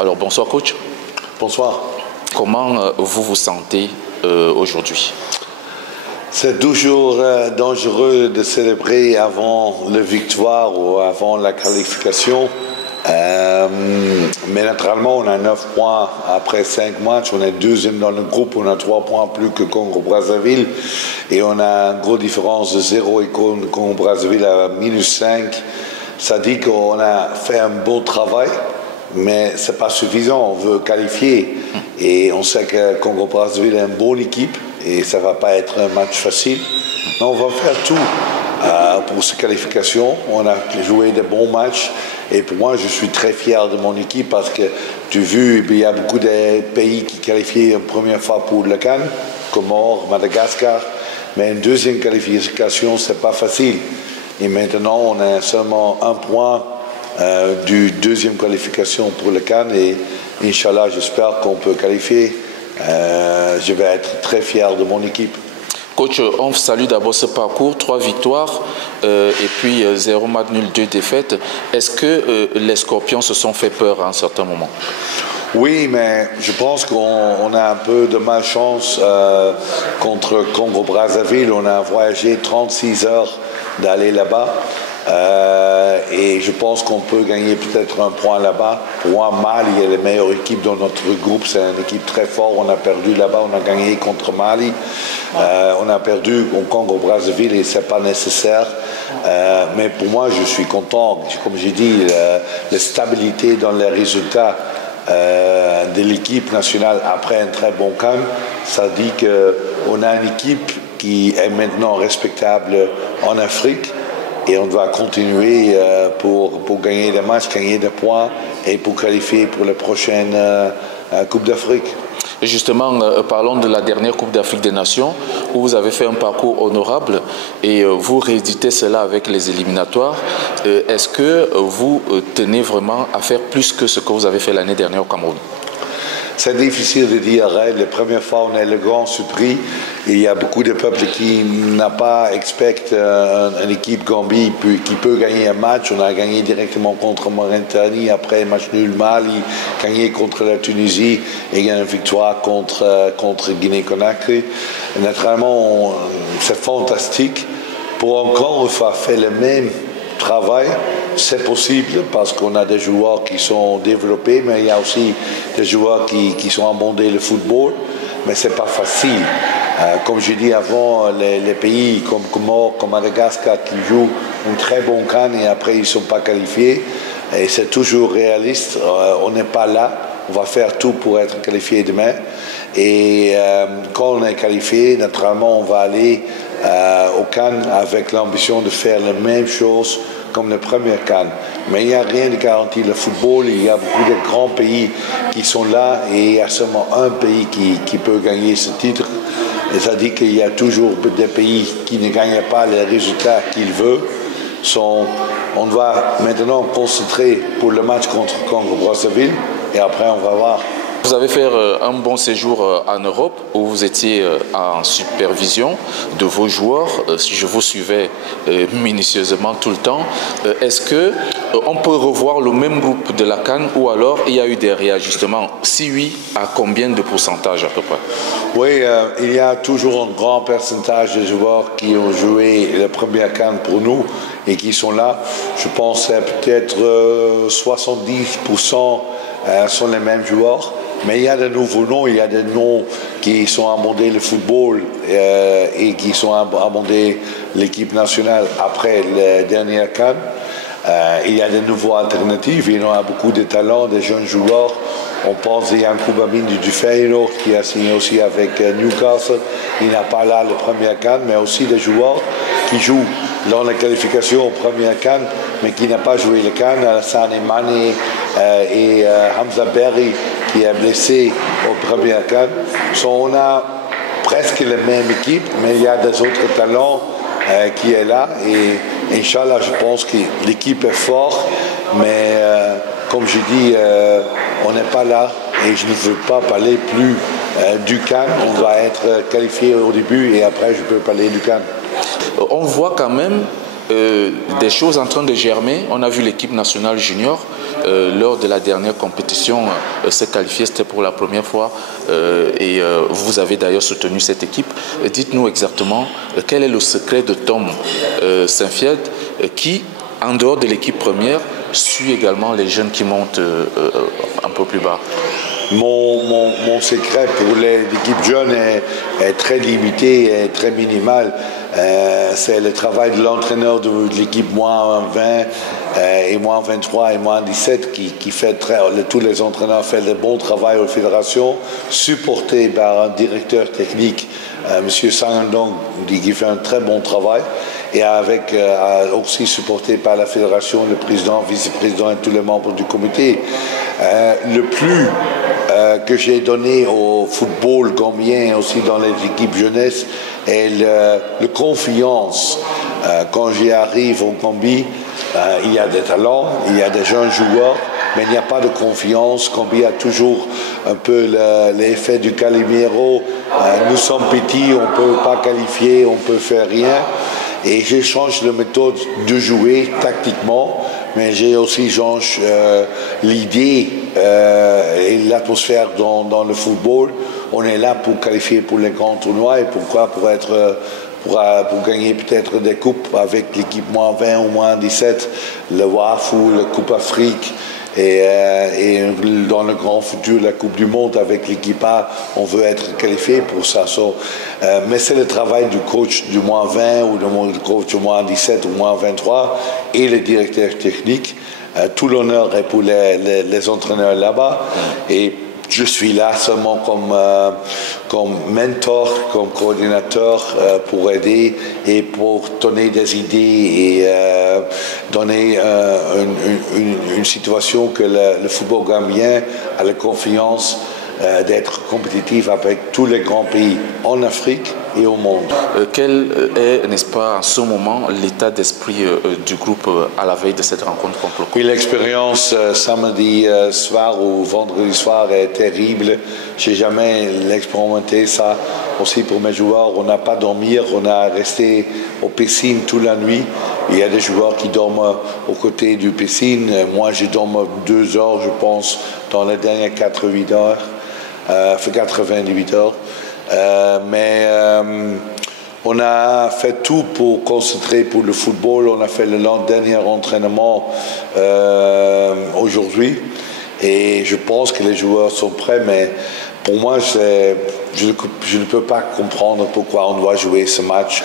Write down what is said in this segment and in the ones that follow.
Alors bonsoir coach. Bonsoir. Comment vous vous sentez aujourd'hui? C'est toujours dangereux de célébrer avant la victoire ou avant la qualification. Mais naturellement, on a 9 points après 5 matchs. On est deuxième dans le groupe. On a 3 points plus que Congo-Brazzaville. Et on a une grosse différence de 0 et Congo-Brazzaville à -5. Ça dit qu'on a fait un bon travail. Mais ce n'est pas suffisant, on veut qualifier. Et on sait que Congo-Brazzaville est une bonne équipe et ça ne va pas être un match facile. Mais on va faire tout pour cette qualification. On a joué de bons matchs et pour moi, je suis très fier de mon équipe parce que tu as vu, il y a beaucoup de pays qui qualifient une première fois pour le CAN, Comores, Madagascar. Mais une deuxième qualification, ce n'est pas facile. Et maintenant, on a seulement 1 point du deuxième qualification pour le CAN et Inch'Allah, j'espère qu'on peut qualifier. Je vais être très fier de mon équipe. Coach, on salue d'abord ce parcours, 3 victoires et puis 0 match nul, 2 défaites. Est-ce que les Scorpions se sont fait peur à un certain moment? Oui, mais je pense qu'on a un peu de malchance contre Congo-Brazzaville. On a voyagé 36 heures d'aller là-bas. Et je pense qu'on peut gagner peut-être 1 point là-bas. Pour moi, Mali est la meilleure équipe dans notre groupe. C'est une équipe très forte. On a perdu là-bas, on a gagné contre Mali. On a perdu au Congo-Brazzaville et ce n'est pas nécessaire. Mais pour moi, je suis content. Comme j'ai dit, la stabilité dans les résultats de l'équipe nationale après un très bon CAN, ça dit qu'on a une équipe qui est maintenant respectable en Afrique. Et on doit continuer pour gagner des matchs, gagner des points et pour qualifier pour la prochaine Coupe d'Afrique. Justement, parlons de la dernière Coupe d'Afrique des Nations où vous avez fait un parcours honorable et vous rééditez cela avec les éliminatoires. Est-ce que vous tenez vraiment à faire plus que ce que vous avez fait l'année dernière au Cameroun? C'est difficile de dire. La première fois, on est le grand surpris. Il y a beaucoup de peuples qui n'ont pas expecté une équipe Gambie qui peut gagner un match. On a gagné directement contre Mauritanie, après match nul Mali, gagné contre la Tunisie et une victoire contre Guinée-Conakry. Naturellement, c'est fantastique. Pour encore une fois faire le même travail, c'est possible parce qu'on a des joueurs qui sont développés, mais il y a aussi des joueurs qui sont abondés le football, mais ce n'est pas facile. Comme je dis avant, les pays comme Comores, comme Madagascar qui jouent un très bon CAN et après ils ne sont pas qualifiés, et c'est toujours réaliste, on n'est pas là, on va faire tout pour être qualifié demain. Et quand on est qualifié, naturellement on va aller au CAN avec l'ambition de faire la même chose comme le premier CAN. Mais il n'y a rien de garanti. Le football, il y a beaucoup de grands pays qui sont là et il y a seulement un pays qui peut gagner ce titre. Et ça dit qu'il y a toujours des pays qui ne gagnent pas les résultats qu'ils veulent. On doit maintenant concentrer pour le match contre Congo-Brazzaville et après on va voir. Vous avez fait un bon séjour en Europe où vous étiez en supervision de vos joueurs. Si je vous suivais minutieusement tout le temps, est-ce qu'on peut revoir le même groupe de la CAN ou alors il y a eu des réajustements? Si oui, à combien de pourcentage à peu près? Oui, il y a toujours un grand pourcentage de joueurs qui ont joué le premier CAN pour nous et qui sont là. Je pense que peut-être 70% sont les mêmes joueurs. Mais il y a de nouveaux noms, il y a des noms qui sont abondés le football et qui sont abondés l'équipe nationale après le dernier CAN. Il y a de nouveaux alternatives, il y a beaucoup de talents, de jeunes joueurs. On pense à Yankuba Mindy du Feyenoord qui a signé aussi avec Newcastle. Il n'a pas là le premier CAN, mais aussi des joueurs qui jouent dans la qualification au premier CAN, mais qui n'a pas joué le CAN. Alassane Mane et Hamza Berry qui est blessé au premier CAN. On a presque la même équipe, mais il y a des autres talents qui est là. Et Inch'Allah, je pense que l'équipe est forte, mais comme je dis, on n'est pas là et je ne veux pas parler plus du CAN. On va être qualifié au début et après je peux parler du CAN. On voit quand même des choses en train de germer. On a vu l'équipe nationale junior lors de la dernière compétition se qualifier, c'était pour la première fois et vous avez d'ailleurs soutenu cette équipe. Dites-nous exactement quel est le secret de Tom Saint-Fied qui, en dehors de l'équipe première, suit également les jeunes qui montent un peu plus bas. Mon secret pour l'équipe jeune est très limité et très minimal. C'est le travail de l'entraîneur de l'équipe moins 20 et moins 23 et moins 17 qui fait tous les entraîneurs font de bon travail aux fédérations, supporté par un directeur technique, M. Sangandong, qui fait un très bon travail, et avec aussi supporté par la fédération, le président, vice-président et tous les membres du comité. Le plus que j'ai donné au football gambien aussi dans les équipes jeunesse est la confiance. Quand j'y arrive au Gambie, il y a des talents, il y a des jeunes joueurs, mais il n'y a pas de confiance. Gambie a toujours un peu l'effet du Calimero. Nous sommes petits, on ne peut pas qualifier, on ne peut faire rien. Et j'ai changé de méthode de jouer tactiquement, mais j'ai aussi changé l'idée et l'atmosphère dans le football. On est là pour qualifier pour les grands tournois et pourquoi pour gagner peut-être des coupes avec l'équipe moins 20 ou moins 17, le WAF ou la Coupe Afrique. Et dans le grand futur, la Coupe du Monde avec l'équipe A, on veut être qualifié pour ça. Mais c'est le travail du coach du moins 20 ou du coach du moins 17 ou moins 23 et le directeur technique. Tout l'honneur est pour les entraîneurs là-bas. Et je suis là seulement comme mentor, comme coordinateur pour aider et pour donner des idées et donner une situation que le football gambien a la confiance d'être compétitif avec tous les grands pays en Afrique et au monde. Quel est, n'est-ce pas, en ce moment, l'état d'esprit du groupe à la veille de cette rencontre contre le Congo? Oui, l'expérience samedi soir ou vendredi soir est terrible. Je n'ai jamais expérimenté ça. Aussi pour mes joueurs, on n'a pas dormi, on a resté aux piscines toute la nuit. Il y a des joueurs qui dorment aux côtés du piscine. Moi, je dors 2 heures, je pense, dans les dernières 88 heures. 88 heures. Mais on a fait tout pour concentrer pour le football. On a fait le dernier entraînement aujourd'hui et je pense que les joueurs sont prêts, mais pour moi, je ne peux pas comprendre pourquoi on doit jouer ce match.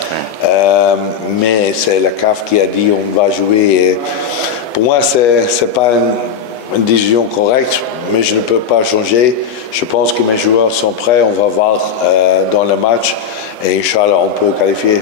Mais c'est la CAF qui a dit on va jouer. Et pour moi, ce n'est pas une décision correcte, mais je ne peux pas changer. Je pense que mes joueurs sont prêts, on va voir dans le match et Inch'Allah on peut qualifier.